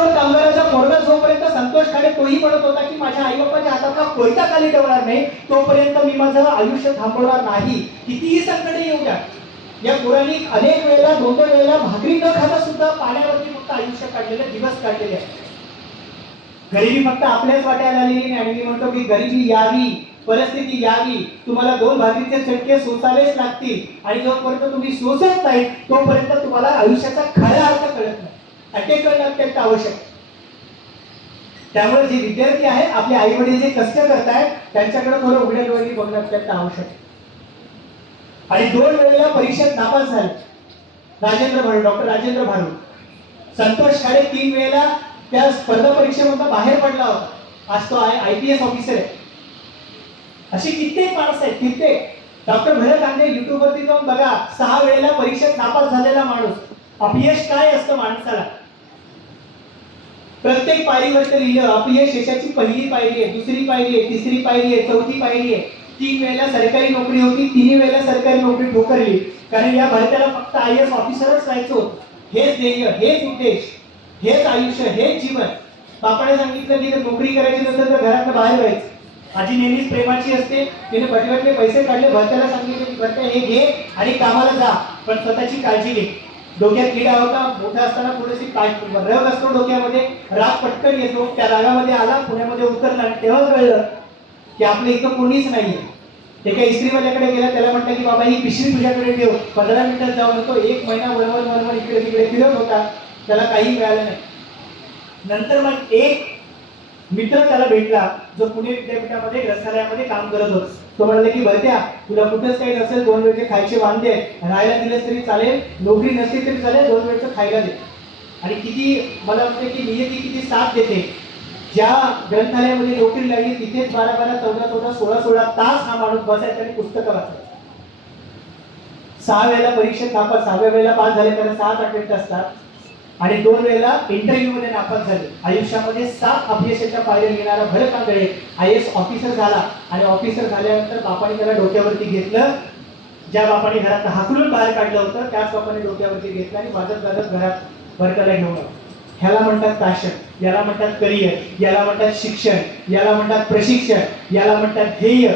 ऊसतोड कामगाराचा पोरगा जोपर्यंत संतोष खाडे तोही म्हणत होता की माझ्या आई बापाच्या हातातला कोयता खाली ठेवणार नाही तोपर्यंत मी माझं आयुष्य थांबवणार नाही. कितीही संकटे येऊ द्या. या पुराणिक अनेक वेळेला दोन दोन वेळेला भाकरी न खाता सुद्धा पाण्यावरती फक्त आयुष्य काढलेले दिवस काढलेले आहेत गरिबी फक्त आपल्याच वाट्याला आलेली नाही. आणि मी म्हणतो की गरिबी यावी परिस्थिती यावी. तुम्हाला दोन भाकरीचे चटके सोसावेच लागतील. आणि जोपर्यंत तुम्ही सोसत नाही तोपर्यंत तुम्हाला आयुष्याचा खरा अर्थ कळत नाही. आणि करणं अत्यंत आवश्यक. त्यामुळे जे विद्यार्थी आहेत आपले आई वडील जे कष्ट करतायत त्यांच्याकडे थोडं उघड्या डोळ्यांनी बघणं अत्यंत आवश्यक. आणि दोन वेळेला परीक्षेत नापास झाले. राजेंद्र भाडू डॉक्टर राजेंद्र भाडू संतोष खाडे तीन वेळेला त्या स्पर्धा परीक्षेमधून बाहेर पडला होता. आज तो आय पी एस ऑफिसर आहे. अशी कित्येक माणसं आहेत कित्येक. डॉक्टर भरत कांदे युट्यूबवरती जाऊन बघा सहा वेळेला परीक्षेत नापास झालेला माणूस. अपयश काय असतं माणसाला? प्रत्येक पायरीवरती लिहिलं अपयश यशाची पहिली पायरी आहे दुसरी पायरी आहे तिसरी पायरी आहे चौथी पायरी आहे. तीन वेळेला सरकारी नोकरी होती तिन्ही वेळेला सरकारी नोकरी ठोकरली. कारण या भारताला फक्त आय एस ऑफिसरच राहायचं हेच ध्येय हेच उद्देश हेच आयुष्य हेच जीवन. बापाने सांगितलं की जर नोकरी करायची नसेल तर घरातनं बाहेर व्हायचं आजी नेहमीच प्रेमाची असते. तिने बटव्यातले पैसे काढले. भरत्याला सांगितले की भरत्या हे घे आणि कामाला जा पण स्वतःची काळजी घे. डोक्यात किडा होता मोठा असताना थोडीशी काय रग असतो डोक्यामध्ये राग पटकन येतो त्या रागामध्ये आला पुण्यामध्ये उतरला आणि तेव्हाच कळलं की आपलं इथं कोणीच नाहीये. एका इस्त्रीवाल्याकडे गेला त्याला म्हटलं की बाबा ही पिशवी तुझ्याकडे ठेव. पंधरा मिनिटात जाऊन नको. एक महिना वरवर वरवर इकडे तिकडे फिरत होता. त्याला काही मिळालं नाही. नंतर मग एक मित्र त्याला भेटला जो पुणे विद्यापीठामध्ये ग्रंथालयामध्ये काम करत होता. तो म्हणाला की भरत्या तुला कुठेच काही नसेल दोन वेळचे खायचे वांदे राहायला दिलेस तरी चालेल नोकरी नसली तरी चालेल दोन वेळचं खायला दे. आणि किती मला वाटतं की नियती किती साथ देते. ज्या ग्रंथालयामध्ये नोकरी लागली तिथेच बारा बारा चौदा चौदा सोळा सोळा तास हा माणूस बसायचा आणि पुस्तकं वाचायचं. सहा वेळेला परीक्षेत नापास सहाव्या वेळेला पास झाले कारण सात अटेम्प्ट असतात. आणि दोन वेळेला इंटरव्ह्यू मध्ये नापास झाले. आयुष्यामध्ये सात अपयशाच्या पायऱ्या घेणारा Bharat Andhale I S officer झाला. आणि ऑफिसर झाल्यानंतर बापाने त्याला डोक्यावरती घेतलं. ज्या बापाने घरात हाकलून बाहेर काढलं होतं त्याच बापाने डोक्यावरती घेतलं आणि वाजत वाजत घरात भरकाला घेऊन ह्याला म्हणतात पॅशन याला म्हणतात करिअर याला म्हणतात शिक्षण याला म्हणतात प्रशिक्षण याला म्हणतात ध्येय.